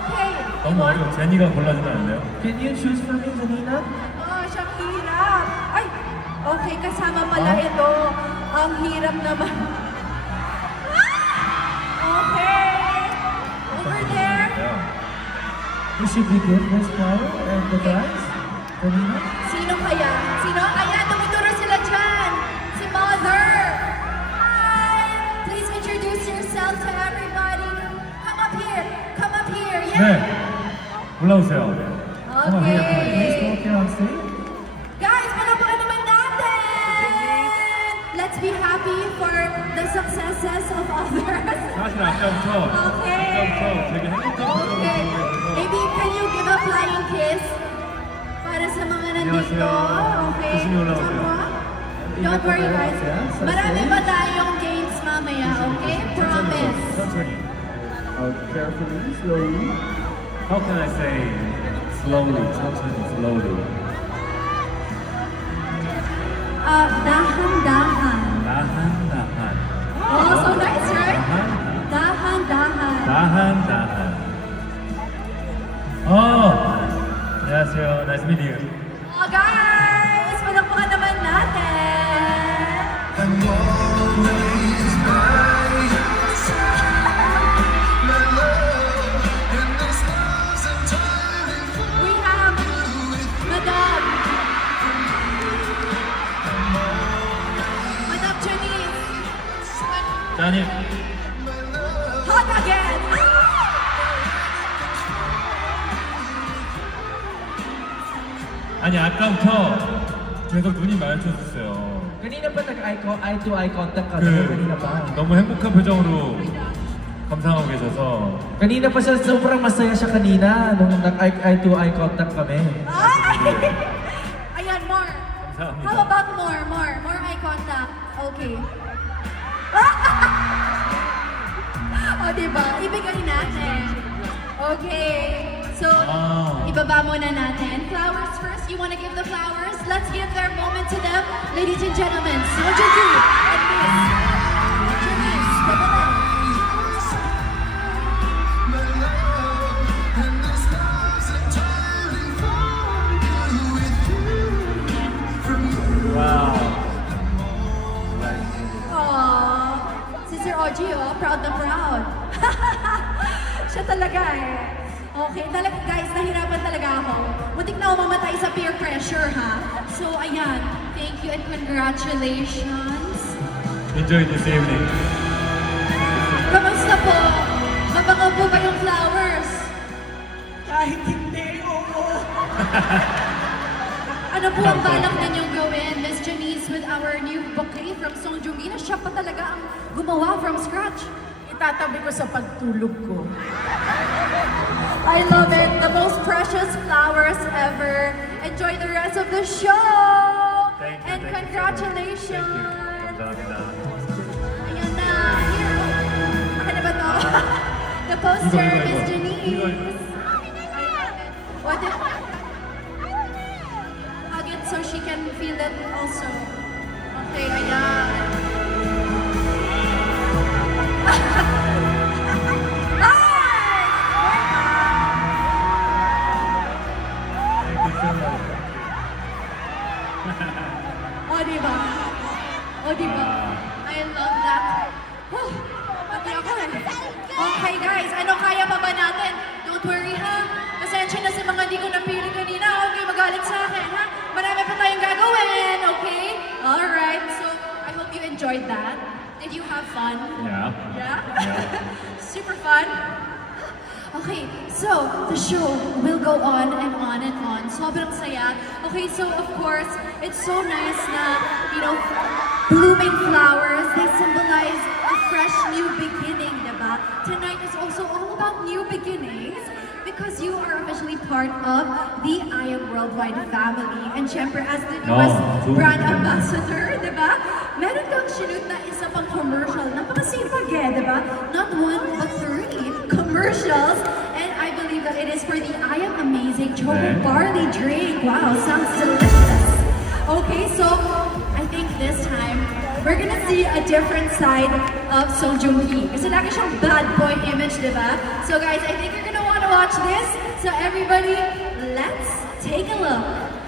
Okay. 너무 어려워. 제니가 골라주면 안 돼요? Can you choose for me, Janina? Oh, siyang hirap. Ay, okay, kasama pala ito. Ang hirap naman. Okay. Over there. Who should we give this flower and the prize? Janina? Sino kaya? Sino? Ayan, tumuturo sila dyan. Si Mother. Hi. Please introduce yourself to everybody. Come up here. Come up here. Yeah. 네. 올라오세요. Come on here, Okay. Please go up here on stage. Guys, palapakan naman natin. Let's be happy for the successes of others. 사실 아까부터 되게 행복한 Okay. Maybe can you give a flying kiss para sa mga nandito? Okay. 조심히 올라오세요. Don't worry guys. Marami pa tayong games mamaya, okay? Promise. 천천히. Carefully, slowly. How can I say slowly? 천천히, slowly. Dahan-dahan. 다한. Oh, so nice, right? Dahan-dahan. 다한. 안녕하세요. Nice meeting you. Oh, guys! Palakpakan naman natin! We have Madam Janice. 짜님. Hot again! 아니 아까부터 계속 눈이 마주쳤어요. Kanina pa nag-eye to eye contact ka kanina pa. 너무 행복한 표정으로 감상하고 계셔서 Kanina pa siya, sobrang masaya siya kanina nung nag-eye to eye contact kami. Ay! Ayan, more. 감사합니다. How about more eye contact. Okay. O, diba? Ibigay natin. Okay. So, ibaba muna natin. Flowers first. You wanna give the flowers? Let's give their moment to them. Ladies and gentlemen, Sojourn and Miss Janice, step up. 와우. Aww. Sister Oji, oh, proud na proud. Siya talaga eh. Okay, talaga guys, nahirapan talaga ako. Muntik na ako mamatay sa peer pressure ha. So ayan, thank you and congratulations. Enjoy this evening. Kamusta po? Mabango po ba yung flowers? Kahit hindi, oo. Ano po ang balak ninyong gawin, Miss Janice, with our new bouquet from Songjumi? Siya pa talaga ang gumawa from scratch. Itatabi ko sa pagtulog ko. I love it. The most precious flowers ever. Enjoy the rest of the show. Thank you, and thank you congratulations. so much. 감사합니다. Ayan na. Here. Ano ba to? The poster, Miss Janice. What if... Hug it so she can feel it also. Okay, ayan. Oh, diba? Oh, diba? I love that. Whew. Pati ako eh. Okay guys, ano kaya pa ba natin? Don't worry ha. Pasensya na sa mga di ko napili kanina. Huwag kayo magalit sa akin ha. Marami pa tayong gagawin, okay? Alright, so I hope you enjoyed that. Did you have fun? Yeah. Yeah? Super fun? Okay, so the show will go on and on and on. Sobrang saya. Okay, so of course, it's so nice na, you know, blooming flowers, they symbolize a fresh new beginning, diba? Tonight is also all about new beginnings because you are officially part of the I Am Worldwide family. And syempre, as the newest brand ambassador, diba? Meron kang sinut na isa pang commercial. Napakasipag eh, diba? Not one, but 3 commercials. And I believe that it is for the I Am Amazing chocolate barley drink. Wow, sounds delicious. Okay, so I think this time, we're gonna see a different side of Songjumi. Kasi lagi siyang bad boy image, diba? So guys, I think you're gonna wanna watch this. So everybody, let's take a look.